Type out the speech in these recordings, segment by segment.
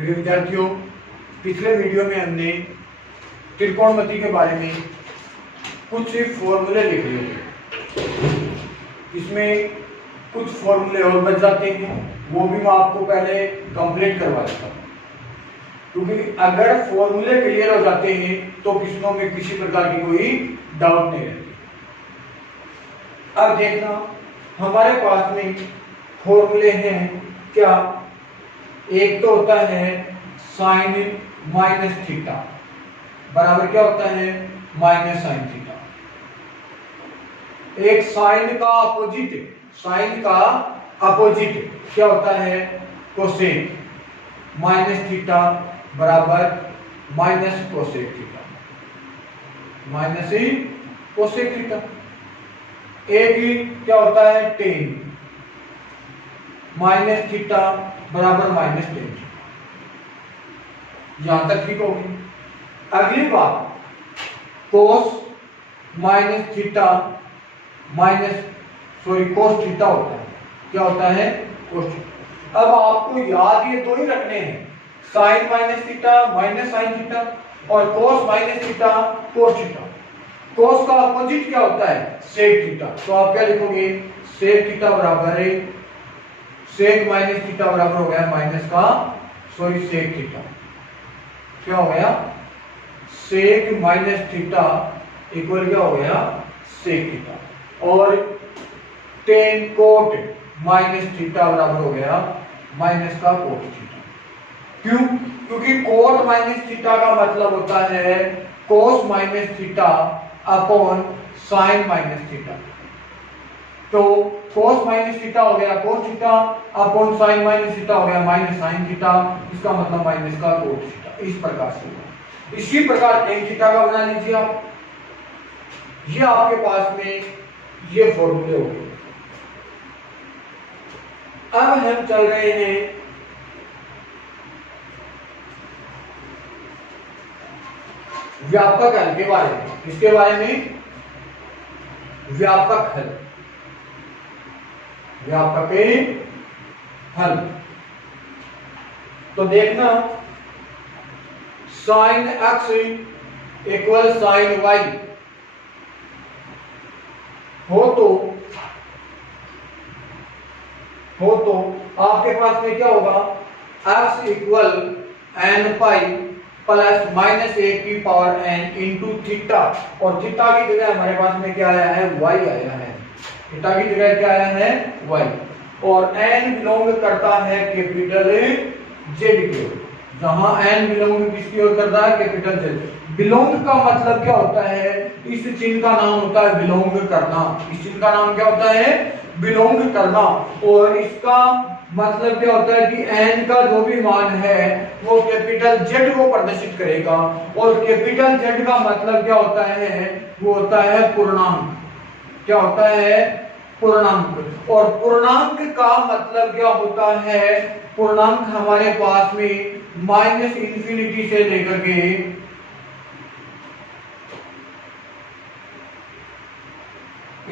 प्रिय विद्यार्थियों, पिछले वीडियो में हमने त्रिकोणमिति के बारे में कुछ फॉर्मूले लिख लिए थे। इसमें कुछ फॉर्मूले और बच जाते हैं, वो भी मैं आपको पहले कंप्लीट करवा देता हूँ, क्योंकि अगर फॉर्मूले क्लियर हो जाते हैं तो किस्मों में किसी प्रकार की कोई डाउट नहीं रहती। अब देखना, हमारे पास में फॉर्मूले हैं क्या। एक तो होता है साइन माइनस थीटा बराबर क्या होता है, माइनस साइन थीटा। एक साइन का अपोजिट क्या होता है, कोसेक। माइनस थीटा बराबर माइनस कोसेक थीटा, माइनस ही कोसेक थीटा। एक ही क्या होता है, टेन। माइनस थीटा बराबर माइनस टेन। यहां तक ठीक होगी। अगली बात, कोस माइनस थीटा कोस थीटा होता है। क्या होता है, कोस थीटा। अब आपको याद ये दो ही रखने हैं, sine minus theta minus sine theta और cos minus theta cos theta. Cos का अपोजिट क्या होता है, सेक थीटा। तो आप क्या लिखोगे, सेक थीटा बराबर है, सेक माइनस थीटा बराबर हो गया माइनस का सेक थीटा। क्या हो गया, सेक माइनस थीटा इक्वल क्या हो गया, सेक थीटा। और टेन कोट माइनस थीटा बराबर हो गया माइनस का कोट थीटा। क्यों, क्योंकि कोट माइनस थीटा का मतलब होता है कोस minus theta upon sine minus theta. तो कोस माइनस थीटा हो गया cos theta upon sine minus theta हो गया माइनस साइन थीटा। इसका मतलब माइनस का कोस थीटा। इस प्रकार से इसी प्रकार टेन थीटा का बना लीजिए आप। ये आपके पास में ये फॉर्मूले हो गए। अब हम चल रहे हैं व्यापक हल के बारे में। किसके बारे में, व्यापक हल। व्यापक हल तो देखना, sine X equal sine Y हो तो आपके पास में क्या होगा, x equal N pi plus minus A की पावर एन इंटू थीटा। और थीटा की जगह हमारे पास में क्या आया है, y आया है। थीटा की जगह क्या आया है, y। और n बिलोंग करता है कैपिटल जेड की ओर। जहां n बिलोंग किसकी ओर करता है, कैपिटल जेड। बिलोंग का मतलब क्या होता है, इस चिन्ह का नाम होता है बिलोंग करना। इस चिन्ह का नाम क्या होता है, बिलोंग करना। और इसका मतलब क्या होता है कि n का जो भी मान है वो कैपिटल जेड को प्रदर्शित करेगा। और कैपिटल जेड का मतलब क्या होता है, वो होता है पूर्णांक। क्या होता है, पूर्णांक। और पूर्णांक का मतलब क्या होता है, पूर्णांक हमारे पास में माइनस इंफिनिटी से लेकर के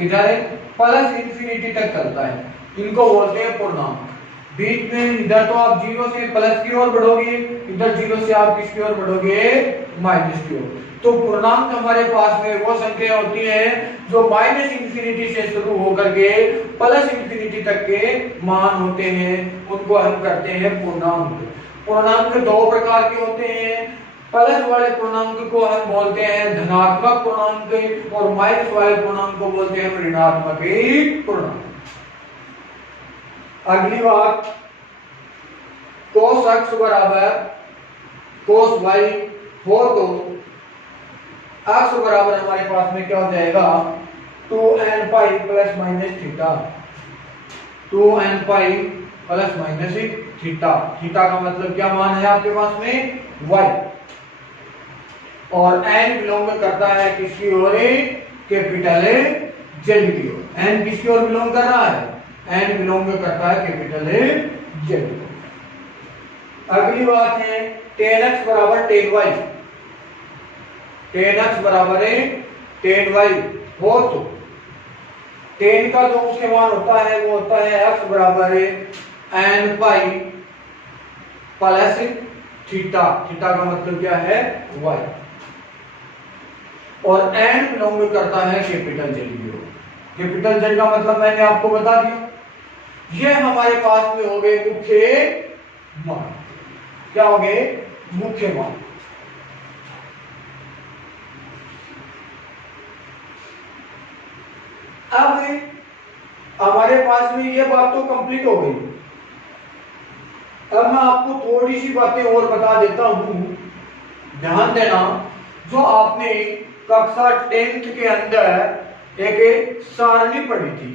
इधर प्लस इंफिनिटी तक चलता है। इनको बोलते हैं पूर्णांक। बीच में इधर तो आप जीरो से प्लस की ओर बढ़ोगे, इधर जीरो से आप किसकी ओर बढ़ोगे, माइनस की ओर। तो पूर्णांक हमारे पास में वो संख्या होती है जो माइनस इंफिनिटी से शुरू होकर के प्लस इंफिनिटी तक के मान होते हैं, उनको हम करते हैं पूर्णांक। पूर्णांक दो प्रकार के होते हैं। प्लस वाले पूर्णांक को हम बोलते हैं धनात्मक पूर्णांक और माइनस वाले पूर्णांक को बोलते हैं ऋणात्मक पूर्णांक। अगली बात, कोस x बराबर कोस y हो तो x बराबर हमारे पास में क्या हो जाएगा, 2n पाई प्लस माइनस थीटा। 2n पाई प्लस माइनस थीटा। थीटा का मतलब क्या मान है आपके पास में, y। और n बिलोंग करता है किसकी ओर, कैपिटल जेड की ओर। n किसकी ओर बिलोंग कर रहा है, n बिलोंग करता है कैपिटल जेड। अगली बात है tan x बराबर tan y। tan x बराबर है tan y हो तो tan का जो उसके मान होता है वो होता है x बराबर है n pi plus theta, theta का मतलब क्या है y, और n बिलोंग करता है कैपिटल जेड की ओर। कैपिटल जेड का मतलब मैंने आपको बता दिया। ये हमारे पास में हो गए मुख्य मान। क्या हो गए? मुख्य मान। अब हमारे पास में ये बात तो कंप्लीट हो गई। अब मैं आपको थोड़ी सी बातें और बता देता हूं, ध्यान देना। जो आपने कक्षा 10th के अंदर एक सारणी पढ़ी थी,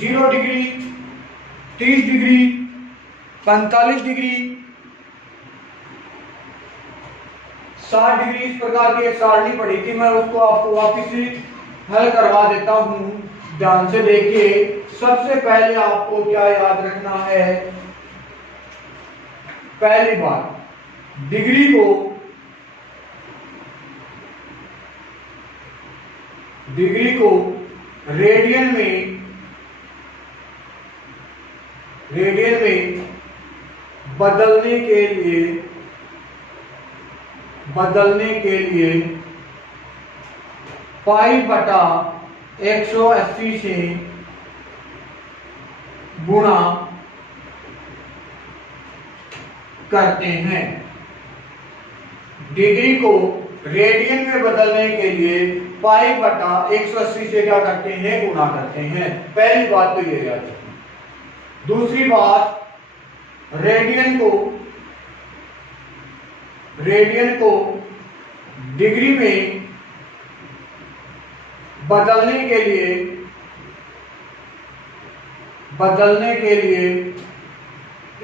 0 डिग्री, 30 डिग्री, 45 डिग्री, 60 डिग्री, इस प्रकार की एक सारणी पढ़ी थी। मैं उसको आपको वापस से हल करवा देता हूं, ध्यान से देखिए। सबसे पहले आपको क्या याद रखना है? पहली बात, डिग्री को रेडियन में बदलने के लिए पाई बटा 180 से गुणा करते हैं। डिग्री को रेडियन में बदलने के लिए पाई बटा 180 से क्या करते हैं? गुणा करते हैं। पहली बात तो ये याद रखना। दूसरी बात, रेडियन को डिग्री में बदलने के लिए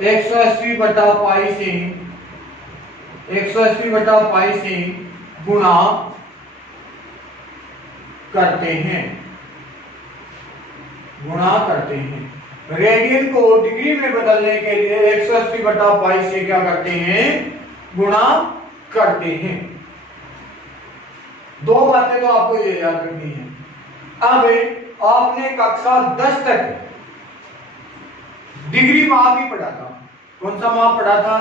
180 बटा पाई से गुणा करते हैं। रेडियन को डिग्री में बदलने के लिए 180 बटा पाई से क्या करते हैं? गुणा करते हैं। दो बातें तो आपको ये याद रखनी है। अब आपने कक्षा 10 तक डिग्री माप ही पढ़ा था। कौन सा माप पढ़ा था?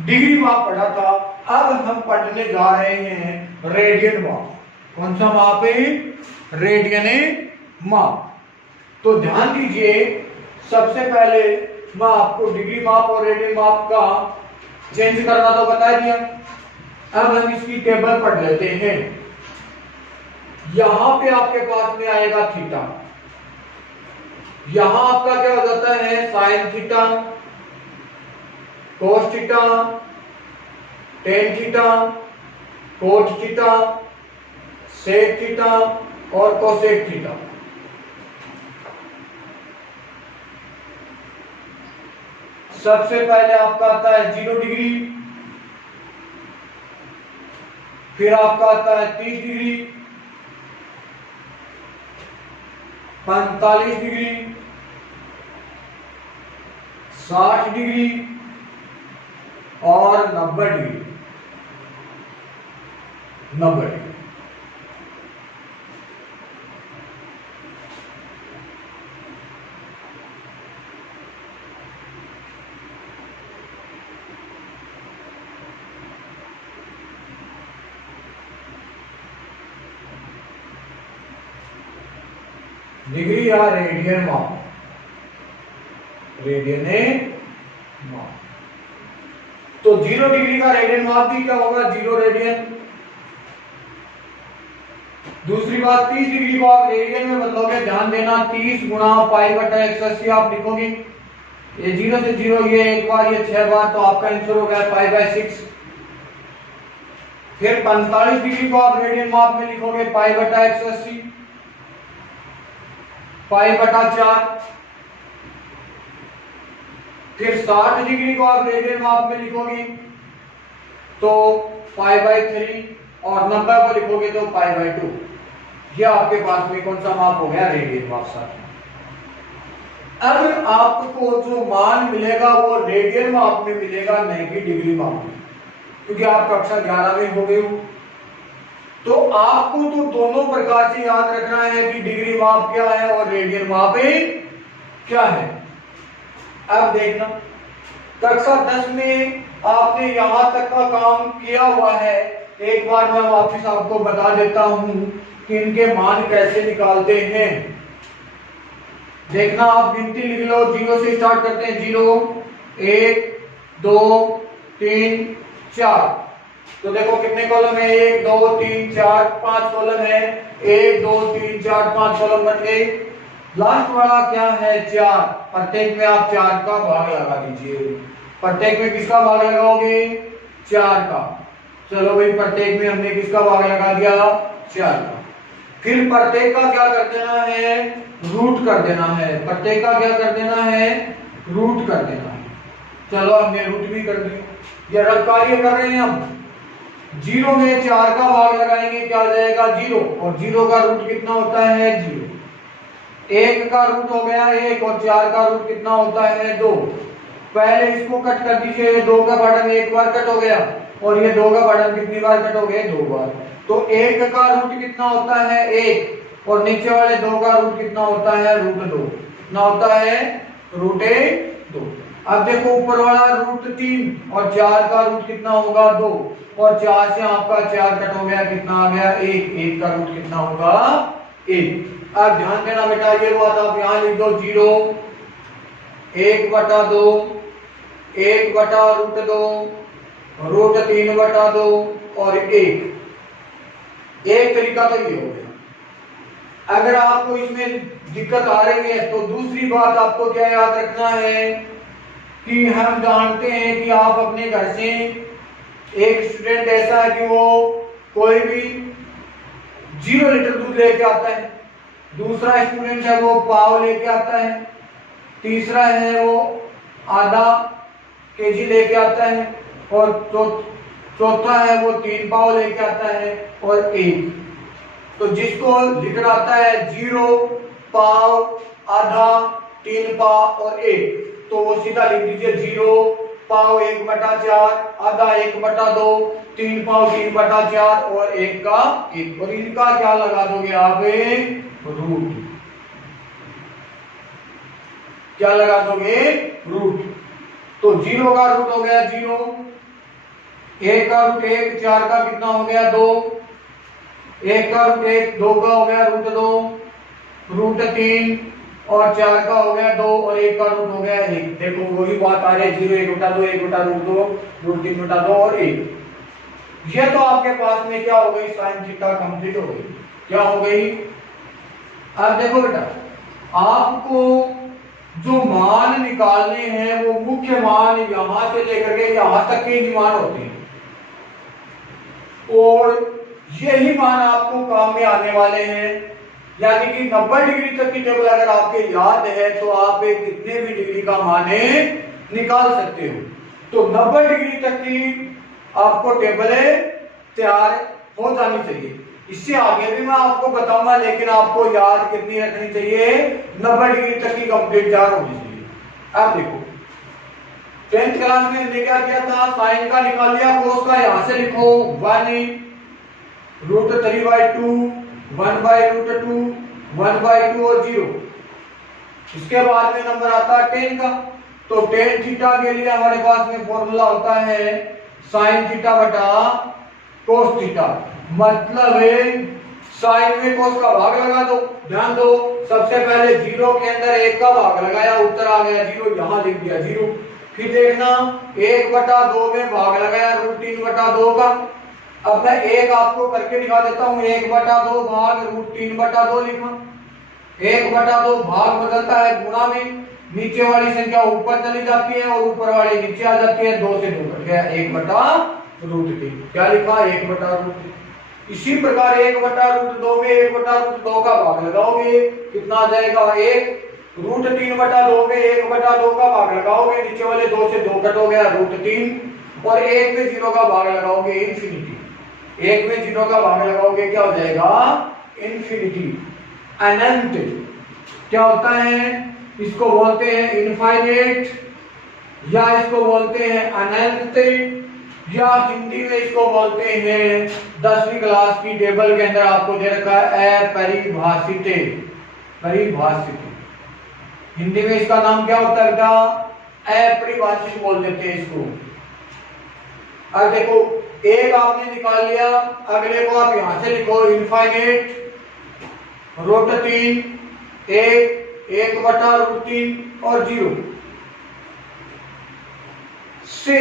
डिग्री माप पढ़ा था। अब हम पढ़ने जा रहे हैं रेडियन माप। कौन सा माप है? रेडियन माप। तो ध्यान दीजिए, सबसे पहले मैं आपको डिग्री माप और रेडियन माप का चेंज करना तो बता दिया। अब हम इसकी टेबल पढ़ लेते हैं। यहां पे आपके पास में आएगा थीटा, यहां आपका क्या हो जाता है? Sine theta, cos theta, tan theta, cot theta, sec theta और कोसेक थीटा। सबसे पहले आपका आता है 0 डिग्री, फिर आपका आता है 30 डिग्री, 45 डिग्री, 60 डिग्री और 90 डिग्री। डिग्री या रेडियन माप, तो 0 डिग्री का रेडियन माप भी क्या होगा? 0 रेडियन। दूसरी बात, 30 डिग्री को आप रेडियन में बदलोगे, ध्यान देना, 30 गुणा पाई बटा 180 आप लिखोगे। ये 0 से 0, ये एक बार, ये 6 बार, तो आपका आंसर हो गया पाई बाय 6। फिर 45 डिग्री को आप रेडियन माप में लिखोगे, पाई बटा 180, पाई बटा 4। फिर 60 डिग्री को आप रेडियन माप में लिखोगे तो पाई बाय 3, और 90 को लिखोगे तो पाई बाय 2। ये आपके पास में कौन सा माप हो गया? रेडियन माप। साथ अब आपको जो मान मिलेगा वो रेडियन माप में मिलेगा, नहीं कि डिग्री माप में, क्योंकि आप कक्षा 11 में हो गए हो। तो आपको तो दोनों प्रकार से याद रखना है कि डिग्री माप क्या है और रेडियन माप क्या है। अब देखना, कक्षा 10 में आपने यहाँ तक का काम किया हुआ है। एक बार मैं वापस आपको बता देता हूँ कि इनके मान कैसे निकालते हैं। देखना, आप गिनती लिख लो, 0 से स्टार्ट करते हैं। 0 1 2 3 4। तो देखो कितने कॉलम है, 1 2 3 4 5 कॉलम है। 1 2 3 4 5 कॉलम बन गए। लास्ट वाला क्या है, 4। प्रत्येक में आप 4 का भाग लगा दीजिए। प्रत्येक में किसका भाग लगाओगे, 4 का। चलो भाई, प्रत्येक में हमने किसका भाग लगा दिया, 4 का। फिर प्रत्येक का क्या कर देना है, रूट कर देना है। प्रत्येक का क्या कर देना है, रूट कर देना है। चलो हमने रूट भी कर दिया। ये रब कार्य कर रहे हैं हम। 0 में 4 का भाग लगाएंगे, क्या आ जाएगा, 0। और 0 का रूट कितना होता है, 0। 1 का रूट हो गया 1 और 4 का रूट कितना होता है, 2। पहले इसको कट कर दीजिए। 2 का बटन एक बार कट हो गया और ये 2 का बटन कितनी बार कट हो गए, 2 बार। तो 1 का रूट कितना होता है, 1। और नीचे वाले 2 का रूट कितना होता है, रूट 2। कितना होता है, रूट 2। अब देखो ऊपर वाला रूट 3 और 4 का रूट कितना होगा, 2। और 4 से आपका 4 कट हो गया, कितना आ गया, 1। 1 का रूट कितना होगा, 1। अब ध्यान देना बेटा, ये बात आप यहां लिख दो। 0 1/2 1/√2 √3/2 और 1। एक तरीका तो ये हो गया। अगर आपको इसमें दिक्कत आ रही है तो दूसरी बात आपको क्या याद रखना है कि हम जानते हैं कि आप अपने घर से, एक स्टूडेंट ऐसा है कि वो कोई भी 0 लीटर दूध लेके आता है। दूसरा स्टूडेंट है वो पाव लेके आता है। तीसरा है वो आधा केजी लेके आता है। और चौथा है वो 3 पाव लेके आता है और 1। तो जिसको लीटर आता है 0 पाव आधा 3 पाव और 1, तो वो सीधा लिख दीजिए 0 पाव 1/4 आधा 1/2 3 पाव 3/4 और 1 का 1। और इनका क्या लगा दोगे आप, रूट। क्या लगा दोगे, रूट। तो 0 का रूट हो गया 0, 1 का रूट 1, 4 का कितना हो गया 2, 1 का रूट 1, 2 का हो गया √2, √3 और 4 का हो गया 2 और 1 का रूट हो गया 1। देखो वही बात आ रही है, 0 1/2 1/√2 √3/2 और 1। ये तो आपके पास में क्या हो गई, साइन थीटा कंप्लीट हो गई। क्या हो गई, अब देखो बेटा, आपको जो मान निकालने हैं वो मुख्य मान यहां से लेकर के यहां तक के ही मान होते हैं। और यही मान आपको काम में आने वाले हैं। यानी कि 90 डिग्री तक की टेबल अगर आपके याद है तो आप एक कितने भी डिग्री का मान निकाल सकते हो। तो 90 डिग्री तक की आपको टेबलें तैयार हो जानी चाहिए। इससे आगे भी मैं आपको बताऊंगा, लेकिन आपको याद कितनी रखनी चाहिए, 90 डिग्री तक की कंप्लीट तैयार होनी चाहिए। अब देखो 10th क्लास में हमने क्या किया था, साइन का निकाल लिया, कोस का यहां से लिखो 1√3/2 1/√2 1/2 और 0। इसके बाद में नंबर आता है 10 का। तो tan थीटा के लिए हमारे पास में फॉर्मूला होता है साइन थीटा बटा कोस थीटा। मतलब साइन में कोस का भाग लगा दो। ध्यान दो, सबसे पहले 0 के अंदर 1 का भाग लगाया, उत्तर आ गया 0, यहां लिख दिया 0। फिर देखना 1/2 में भाग लगाया √3/2 का। अब मैं एक आपको करके दिखा देता हूं, 1/2 भाग √3/2 लिखा। 1/2 भाग बदलता है गुणा में, नीचे वाली संख्या ऊपर चली जाती है और ऊपर वाली नीचे आ जाती है। 2 से 2 कट गया, 1/√3। क्या लिखा, 1/√3। इसी प्रकार 1/√2 में 1/√2 का भाग लगाओगे, कितना आ जाएगा 1। √3/2 में 1/2 का भाग लगाओगे, नीचे वाले 2 से 2 कट हो गया √3। और 1 में 0 का भाग लगाओगे, इंफिनिटी। 1 में 0 का भाग लगाओगे, क्या हो जाएगा, इंफिनिटी, अनंत। क्या होता है, इसको बोलते हैं इनफाइनाइट, या इसको बोलते हैं अनंत, या हिंदी में इसको बोलते हैं 10वीं क्लास की टेबल के अंदर आपको दे रखा है अपरिभाषित। परिभाषित हिंदी में इसका नाम क्या होता है बेटा, अपरिभाषित बोल देते हैं इसको। अब देखो एक आपने निकाल लिया, अगले को आप यहां से लिखो इनफाइनेट √3 1 बटा √3 और 0 से।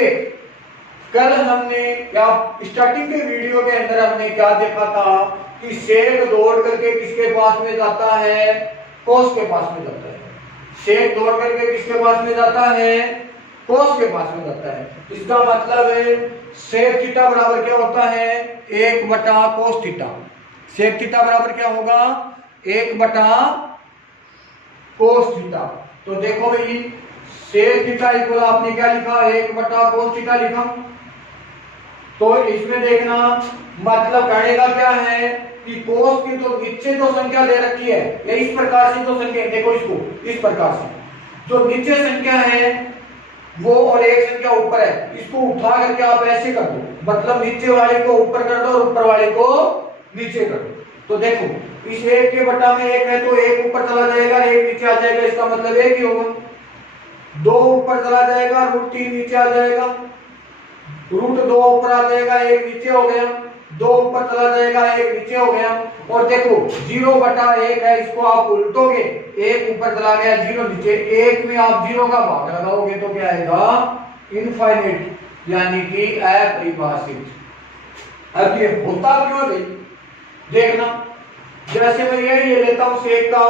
कल हमने या स्टार्टिंग के वीडियो के अंदर हमने क्या देखा था कि सेक दौड़ करके किसके पास में जाता है, कोस के पास में जाता है। सेक दौड़ करके किसके पास में जाता है, कोस के पास में जाता है। इसका मतलब है सेक थीटा बराबर क्या होता है, 1 बटा कोस थीटा। सेक थीटा बराबर क्या होगा, 1 बटा कोस थीटा। तो देखो भाई सेक थीटा इक्वल आपने क्या लिखा, 1 बटा कोस थीटा लिखा। तो इसमें देखना मतलब कहने का क्या है कि कोस की तो नीचे जो संख्या दे रखी है, या इस प्रकार से जो संख्या, देखो इसको इस प्रकार से जो नीचे संख्या है वो और एक संख्या ऊपर है, इसको उठा करके आप ऐसे कर दो, मतलब नीचे वाले को ऊपर कर दो और ऊपर वाले को नीचे कर दो। तो देखो इस 1 के बटा में 1 है तो 1 ऊपर चला जाएगा, 1 नीचे आ जाएगा, इसका मतलब 1 ही होगा। 2 ऊपर चला जाएगा, √3 नीचे आ जाएगा, √2 ऊपर आ जाएगा, 1 नीचे हो गया, 2 ऊपर चला जाएगा, 1 नीचे हो गया। और देखो 0 बटा 1 है, इसको आप उल्टोगे, 1 ऊपर चला गया, 0 नीचे, 1 में आप 0 का भाग लगाओगे तो क्या आएगा, इनफाइनाइट, यानी कि अपरिभाषित। अब ये होता क्यों नहीं, देखना। जैसे मैं ये लेता हूं सेक का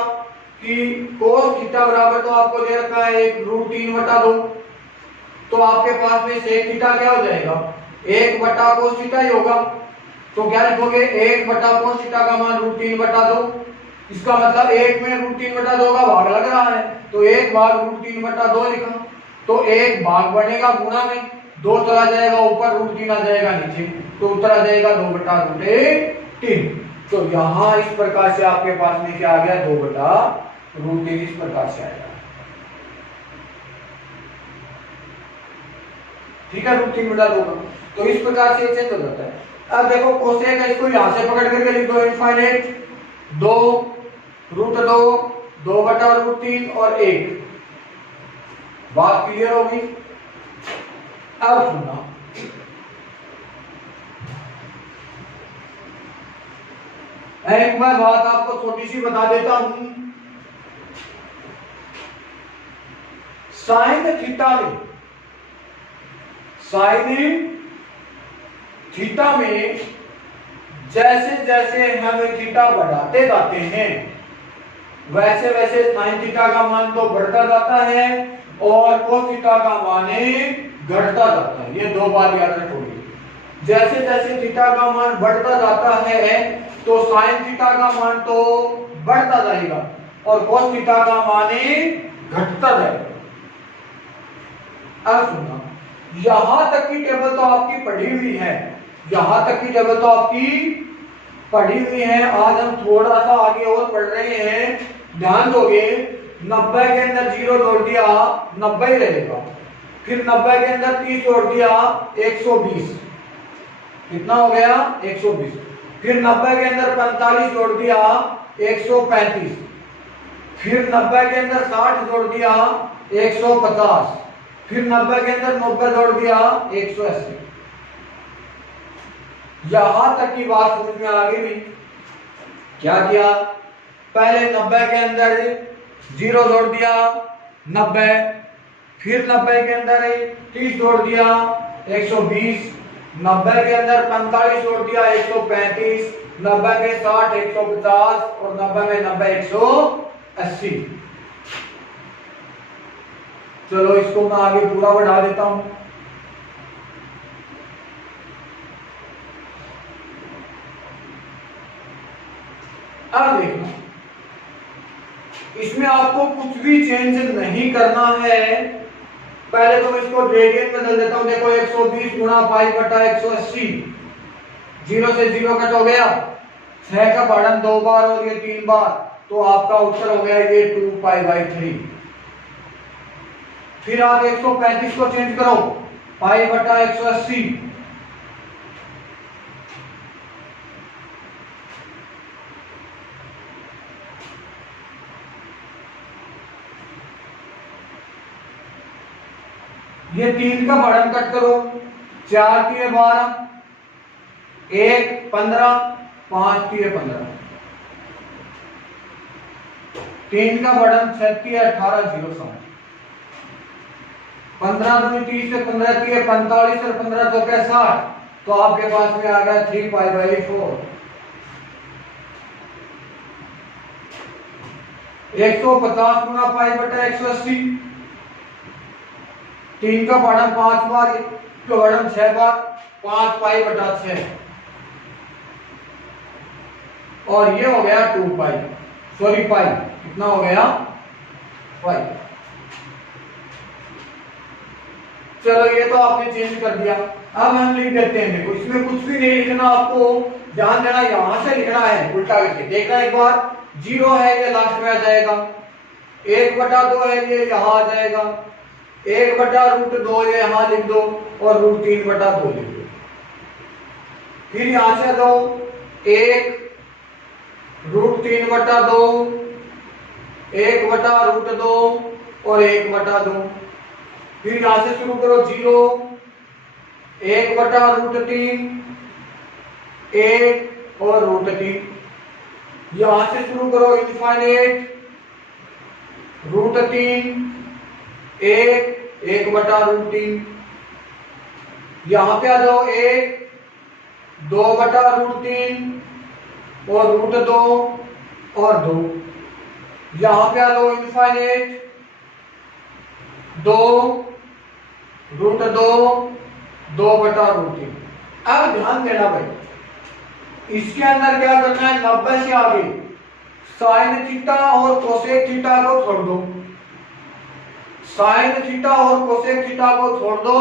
कि कोस थीटा बराबर तो आपको दे रखा है √3 बटा 2, तो आपके पास में सेक थीटा क्या हो जाएगा, 1 बटा कोस थीटा ही होगा। तो क्या लिखोगे, 1 बटा कोस थीटा का मान √3 बटा 2। इसका मतलब 1 में √3 बटा 2 का भाग लग रहा है, तो 1 भाग √3 बटा 2 लिखा। तो 1 भाग बनेगा गुणा में, 2 चला जाएगा ऊपर, √3 आ जाएगा नीचे, तो उत्तर आ जाएगा 2 बटा √3। तो यहां इस प्रकार से आपके पास में क्या आ गया, 2 बटा √3 इस प्रकार से आएगा। ठीक है, √3 बटा 2 का। तो इस प्रकार से चेंज हो जाता है। अब देखो कोसेक है, इसको यहां से पकड़ करके लिख दो इनफाइनाइट 2 √2 2 बटा √3 और 1। बात क्लियर होगी। अब सुनना, एक मैं बात आपको छोटी सी बता देता हूं। साइन थीटा में, साइन थीटा में जैसे जैसे हम थीटा बढ़ाते जाते हैं वैसे वैसे साइन थीटा का मान तो बढ़ता जाता है और कोस थीटा का मान घटता जाता है। ये 2 बात याद रखोगे। जैसे जैसे थीटा का मान बढ़ता जाता है तो साइन थीटा का मान तो बढ़ता जाएगा और कोस थीटा का मान घटता जाएगा। अब सुनना, यहां तक की टेबल तो आपकी पढ़ी हुई है, यहां तक की टेबल तो आपकी पढ़ी हुई है। आज हम थोड़ा सा आगे और पढ़ रहे हैं, ध्यान दोगे। 90 के अंदर 0 जोड़ दिया 90 ही रहेगा, फिर 90 के अंदर 30 जोड़ दिया 120, कितना हो गया 120। फिर 90 के अंदर 45 जोड़ दिया 135, फिर 90 के अंदर 60 जोड़ दिया 150, फिर 90 के अंदर 90 जोड़ दिया 180। यहां तक की बात समझ में आ गई भी। क्या किया, पहले 90 के अंदर 0 जोड़ दिया 90, फिर 90 के अंदर 30 जोड़ दिया 120, 90 के अंदर 45 जोड़ दिया 135, 90 के 60 150 और 90 में 90 180। चलो इसको मैं आगे पूरा बढ़ा देता हूं। अब देखना, इसमें आपको कुछ भी चेंज नहीं करना है। पहले तो मैं इसको रेडियन में बदल देता हूं। देखो 120 गुणा पाई बटा 180, 0 से 0 कट हो गया, 6 का भाड़न 2 बार और ये 3 बार, तो आपका उत्तर हो गया ये 2π/3। फिर आप 135 को चेंज करो, पाई बटा 180, ये 3 का भाड़न कट करो, 4 तिये 12, 1 15, 5 तिये 15, 3 का बढ़न 6 तिये 18, 0 7, 15 दूनी 30 से 15 तिये 45 और 15 चौके 60, तो आपके पास में आ गया 3 पाई बाई 4। 150 गुना पाई बटा 180, 3 का बढ़न 5 बार, तो बढ़न 6 बार, 5 पाई बटा 6, और ये हो गया 2 पाई, सॉरी पाई, कितना हो गया पाई। चलो ये तो आपने चेंज कर दिया। अब हम लिख देते हैं, देखो इसमें कुछ भी नहीं लिखना, आपको ध्यान देना यहां से लिखना है उल्टा करके। देखना एक बार, 0 है ये लास्ट में आ जाएगा, 1/2 है ये यहां आ जाएगा, 1/√2 ये यहां लिख दो, और √3/2 लिख दो। फिर यहां से दो 1 √3/2, 1/√2 और 1/2। फिर यहां से शुरू करो 0, 1/√3, 1 और √3। यहां से शुरू करो इनफाइनाइट, √3, 1, 1/√3। यहां पे आ जाओ 1, 2/√3 और √2 और 2। यहां पे आ जाओ इनफाइनाइट, 2, √2, 2/√3। अब ध्यान देना भाई, इसके अंदर क्या करना है, 90 से आगे साइन थीटा और कोसेक थीटा को छोड़ दो, साइन थीटा और कोसेक थीटा को छोड़ दो,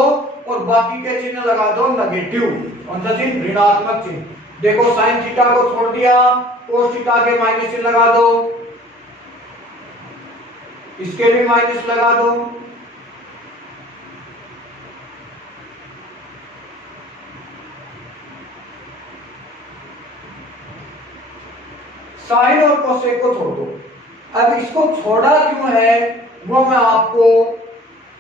और बाकी के चिन्ह लगा दो नेगेटिव। कौन सा चिन्ह, ऋणात्मक चिन्ह। देखो साइन थीटा को छोड़ दिया, कोस थीटा के माइनस चिन्ह लगा दो, इसके भी माइनस लगा दो, साइन और कोसेक को छोड़ दो। अब इसको छोड़ा क्यों है वो मैं आपको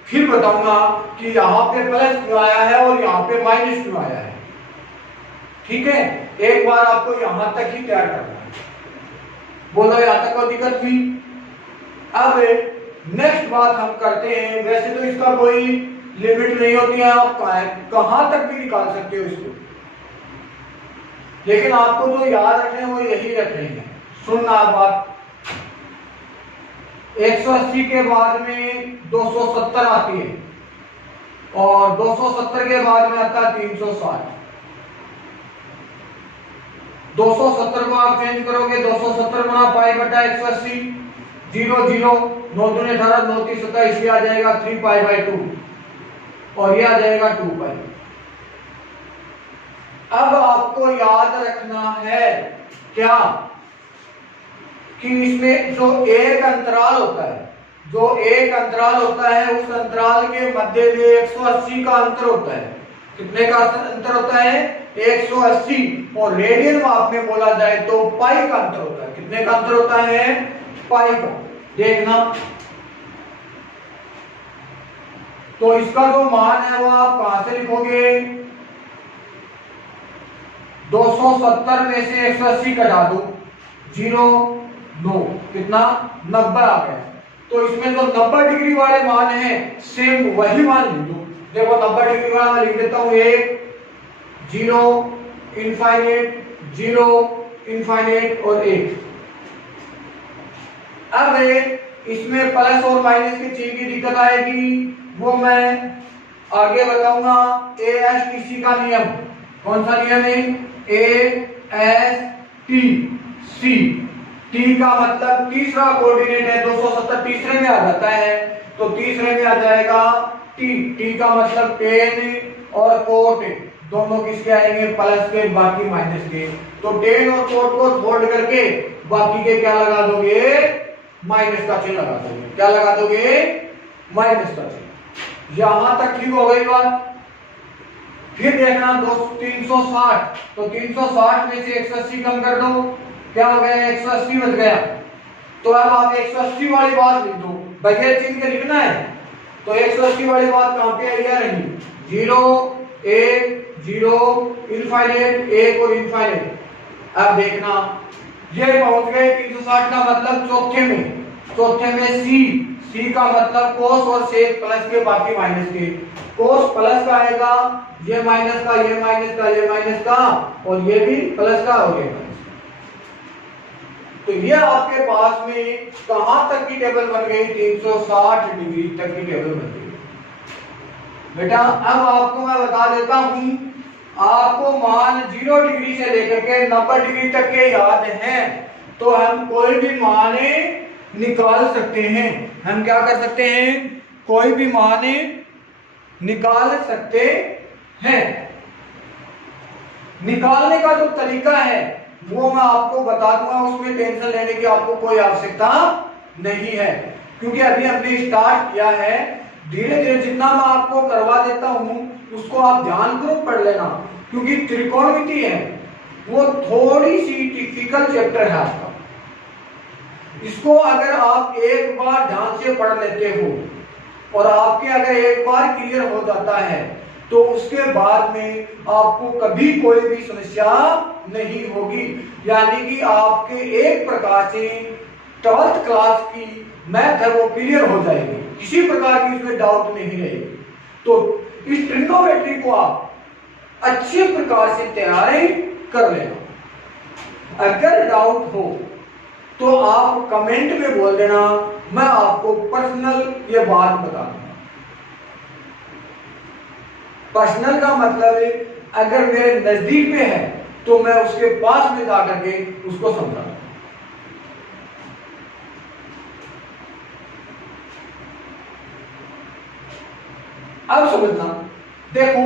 फिर बताऊंगा कि यहां पे प्लस क्यों आया है और यहां पे माइनस क्यों आया है। ठीक है, एक बार आपको यहां तक ही तैयार करना है। बोलो यहां तक कोई दिक्कत हुई? अब नेक्स्ट बात हम करते हैं। वैसे तो इसका कोई लिमिट नहीं होती है, आप कहां तक भी निकाल सकते हो इसको, लेकिन आपको जो याद रखने वो यही रखने हैं। सुनना बात, 180 के बाद में 270 आती है, और 270 के बाद में आता है 360। 270 को आप चेंज करोगे, 270 गुना पाई बटा 180, 0 0, 9 दूनी 18, 9 3 27, ये आ जाएगा 3 पाई बाई 2, और ये आ जाएगा 2 पाई। अब आपको याद रखना है क्या, कि इसमें जो एक अंतराल होता है, जो एक अंतराल होता है, उस अंतराल के मध्य में 180 का अंतर होता है। कितने का अंतर होता है? 180। और रेडियन माप में बोला जाए तो पाई का अंतर होता है। कितने का अंतर होता है? पाई का। देखना, तो इसका जो मान है वो आप कहां से लिखोगे? 270 में से 180 घटा दो, 0 9, कितना? 90 आ गया। तो इसमें जो 90 डिग्री वाले मान हैं सेम वही मान लिख दो। देखो 90 डिग्री वाला मैं लिख देता हूं, 1 0 इनफाइनाइट, 0 इनफाइनाइट और 1। अब इसमें प्लस और माइनस की चीज की दिक्कत आएगी, वो मैं आगे बताऊंगा। ASTC का नियम, कौन सा नियम है? ASTC। T का मतलब तीसरा कोऑर्डिनेट है, 270 तीसरे में आ जाता है, तो तीसरे में आ जाएगा T। T का मतलब टेन और कोट, दोनों किसके आएंगे? प्लस के, बाकी माइनस के। तो टेन और कोट को छोड़ करके बाकी के क्या लगा दोगे? माइनस का चिन्ह लगा दोगे। क्या लगा दोगे? माइनस का चिन्ह। यहां तक ठीक हो गई बात। फिर देखना 360, तो 360 में से 180 कम कर दो, क्या हो गया? 180 बच गया। तो अब आप 180 वाली बात लिख दो, बगैर चिन्ह के लिखना है। तो 180 वाली बात कहां पे आई है? 0 1 0 इनफाइनाइट 1 और इनफाइनाइट। अब देखना ये पहुंच गए 360 का मतलब चौथे में सी का मतलब कोस और सेक प्लस के बाकी माइनस के। कोस प्लस का आएगा, ये माइनस का, ये माइनस का, ये माइनस का, और ये भी प्लस का हो गया। तो ये आपके पास में कहां तक की टेबल बन गई? 360 डिग्री तक की टेबल बन गई। बेटा अब आपको मैं बता देता हूं, आपको मान 0 डिग्री से लेकर के 90 डिग्री तक के याद हैं, तो हम कोई भी मान निकाल सकते हैं। हम क्या कर सकते हैं? कोई भी मान निकाल सकते हैं। निकालने का जो तरीका है वो मैं आपको बता दूंगा, उसमें टेंशन लेने की आपको कोई आवश्यकता नहीं है, क्योंकि अभी हमने स्टार्ट किया है। धीरे धीरे जितना मैं आपको करवा देता हूं उसको आप ध्यानपूर्वक पढ़ लेना, क्योंकि त्रिकोणमिति है वो थोड़ी सी टिपिकल चैप्टर है आपका। इसको अगर आप एक बार ध्यान से पढ़ लेते हो और आपके अगर एक बार क्लियर हो जाता है तो उसके बाद में आपको कभी कोई भी समस्या नहीं होगी। यानी कि आपके एक प्रकार से 12th क्लास की मैथ है वो क्लियर हो जाएगी, किसी प्रकार की इसमें डाउट नहीं रहेगी। तो इस ट्रिग्नोमेट्री को आप अच्छे प्रकार से तैयारी कर लेना। अगर डाउट हो तो आप कमेंट में बोल देना, मैं आपको पर्सनल ये बात बता दूंगा। पर्सनल का मतलब है अगर मेरे नजदीक में है तो मैं उसके पास में जाकर के उसको समझा। अब समझना, देखो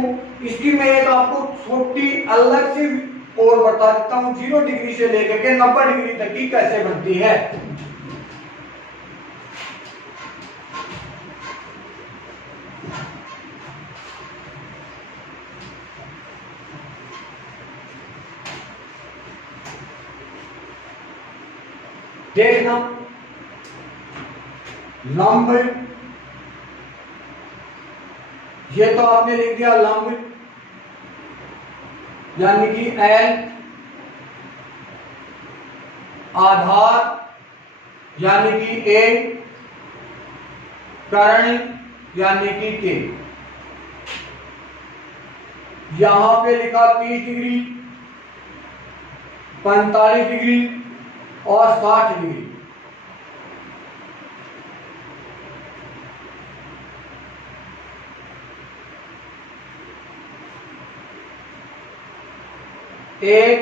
इसकी मैं एक आपको छोटी अलग से और बता देता हूं, 0 डिग्री से लेकर के 90 डिग्री तक की कैसे बनती है। देखना, लंब, ये तो आपने लिख दिया लंब, यानी कि एल, आधार यानी कि ए, कर्ण यानी कि के। यहां पे लिखा 30 डिग्री, 45 डिग्री और 60 डिग्री। एक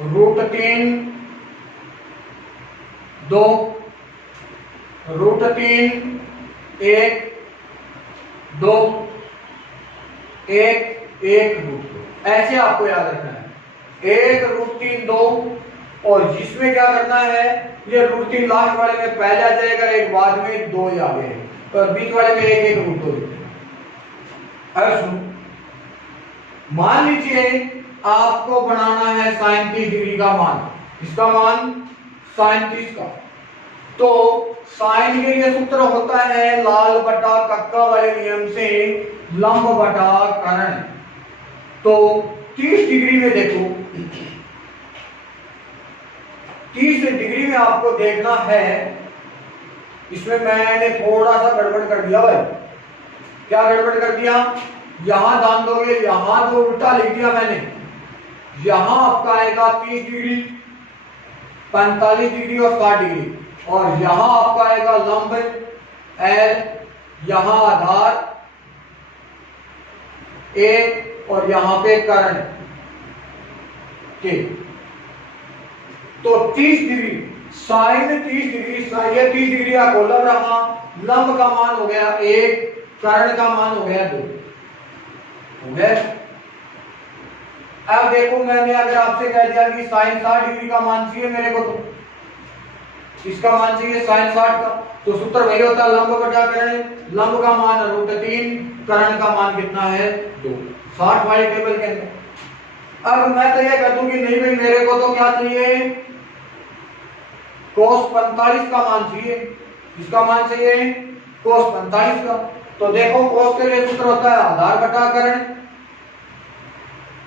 √3, 2 √3, 1 2 1 1 √2, ऐसे आपको याद रखना है। 1 √3 2, और जिसमें क्या करना है, ये √3 लास्ट वाले में पहले आ जाएगा, एक बाद में 2 आगे है, और बीच वाले में 1 1 √2 लिखते हैं। अब सुनो, मान लीजिए आपको बनाना है sin 30 डिग्री का मान, इसका मान sin 30 का, तो साइन के लिए सूत्र होता है लाल बटा कक्का वाले नियम से लंब बटा कर्ण। तो 30 डिग्री में देखो, 30 डिग्री में आपको देखना है, इसमें मैंने थोड़ा सा गड़बड़ कर दिया भाई। क्या गड़बड़ कर दिया? यहां ध्यान दोगे, यहां तो उल्टा लिख दिया मैंने। यहां आपका आएगा 30 डिग्री, 45 डिग्री और 60 डिग्री, और यहां आपका आएगा लंब एल, यहां आधार ए, और यहां पे कर्ण के। तो 30 डिग्री साइन 30 डिग्री, ये 30 डिग्री का कॉलम रहा, लंब का मान हो गया 1, कर्ण का मान हो गया 2। अब देखो, मैंने अगर आपसे कह दिया कि साइन 60 डिग्री का मान चाहिए मेरे को, तो इसका मान चाहिए साइन 60 का, तो सूत्र वही होता है लंब बटा कर्ण। लंब का मान √3, कर्ण का मान कितना है 2, 60 वाली टेबल के अंदर। अब मैं तो ये कह दूं कि नहीं भाई, मेरे को तो क्या चाहिए, cos 45 का मान चाहिए। इसका मान चाहिए cos 45 का, तो देखो कोस के लिए सूत्र होता है आधार बटा कर्ण,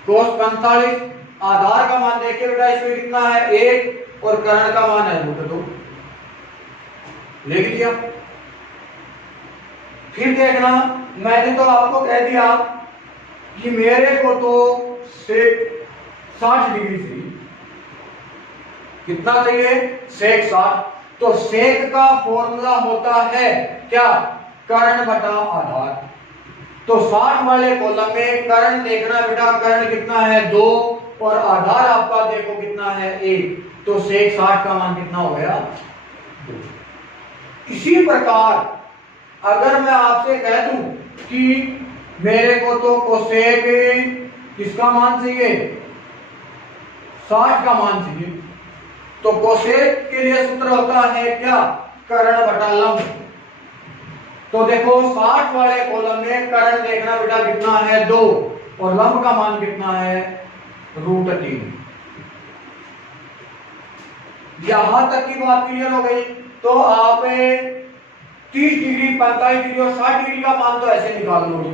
कोस 45, आधार का मान देखिए बेटा इसमें कितना है 1 और कर्ण का मान है √2, लिख दिया। फिर देखना, मैंने तो आपको कह दिया कि मेरे को तो सेक 60 डिग्री चाहिए, कितना चाहिए सेक 60, तो सेक का फॉर्मूला होता है क्या कर्ण बटा आधार। तो 60 वाले कॉलम में कर्ण देखना बेटा, कर्ण कितना है 2 और आधार आपका देखो कितना है 1, तो सेक 60 का मान कितना हो गया 2। इसी प्रकार अगर मैं आपसे कह दूं कि मेरे को तो कोसेक किसका मान चाहिए 60 का मान चाहिए, तो कोसेक के लिए सूत्र होता है क्या कर्ण बटा लंब। तो देखो 60 वाले कॉलम में कर्ण देखना बेटा कितना है 2 और लंब का मान कितना है √3। यहां तक की बात क्लियर हो गई। तो आप 30 डिग्री 45 डिग्री और 60 डिग्री का मान तो ऐसे निकाल लोगे।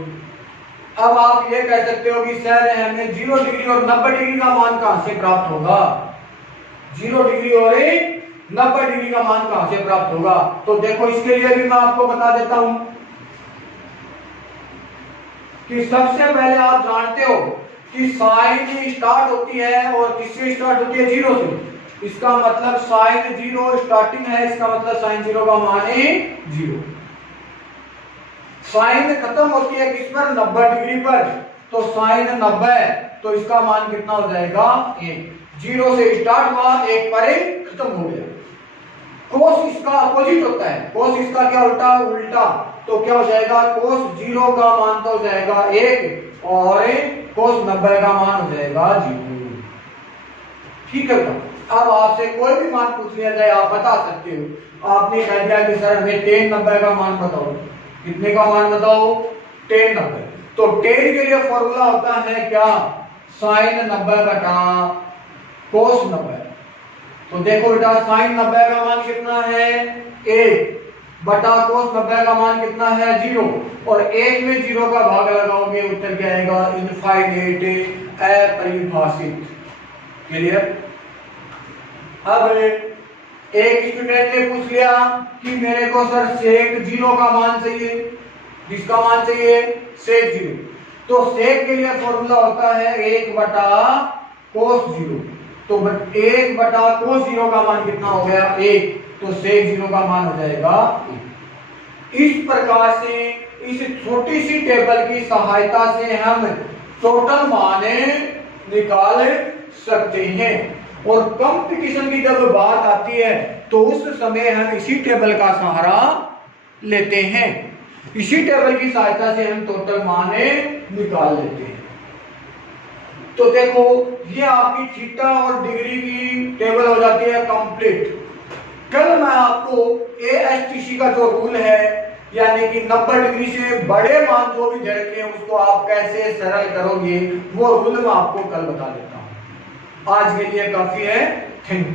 अब आप ये कह सकते हो कि सर हमें 0 डिग्री और 90 डिग्री का मान कहां से प्राप्त होगा, 0 डिग्री और 90 डिग्री का मान कहां से प्राप्त होगा। तो देखो इसके लिए भी मैं आपको बता देता हूं कि सबसे पहले आप जानते हो कि साइन स्टार्ट होती है और किससे स्टार्ट होती है 0 से। इसका मतलब साइन 0 स्टार्टिंग है, इसका मतलब साइन 0 का मान है 0। साइन खत्म होती है किस पर 90 डिग्री पर, तो साइन 90, तो इसका मान कितना हो जाएगा 1। 0 से स्टार्ट हुआ 1 पर खत्म हो गया। कोस इसका अपोजिट होता है, कोस इसका क्या उल्टा, तो क्या हो जाएगा कोस 0 का मान तो हो जाएगा 1 और कोस 90 का मान हो जाएगा 0। ठीक है। अब आपसे कोई भी मान पूछ लिया जाए आप बता सकते हो। आपने कह दिया कि सर हमें tan 90 का मान बताओ, कितने का मान बताओ tan 90, तो tan के लिए फॉर्मूला होता है क्या sin 90 बटा cos 90। तो देखो बेटा sin 90 का मान कितना है 1 बटा cos 90 का मान कितना है 0, और 1 में 0 का भाग लगाओगे उत्तर क्या आएगा इनफाइनाइट अपरिभाषित। क्लियर। अब एक स्टूडेंट ने पूछ लिया कि मेरे को सर सेक 0 का मान चाहिए, किसका मान चाहिए सेक 0, तो सेक के लिए फॉर्मूला होता है 1 बटा cos 0, तो 1 बटा cos 0 का मान कितना हो गया 1, तो सेक 0 का मान हो जाएगा 1। इस प्रकार से इस छोटी सी टेबल की सहायता से हम टोटल मान निकाल सकते हैं। और कंपटीशन की जब बात आती है तो उस समय हम इसी टेबल का सहारा लेते हैं, इसी टेबल की सहायता से हम टोटल मान निकाल लेते हैं। तो देखो ये आपकी थीटा और डिग्री की टेबल हो जाती है कंप्लीट। कल मैं आपको ASTC का जो रूल है यानी कि 90 डिग्री से बड़े मान जो भी दे रखे हैं उसको आप कैसे सरल करोगे वो रूल मैं आपको कल बता देता हूं। आज के लिए काफी है, थैंक यू।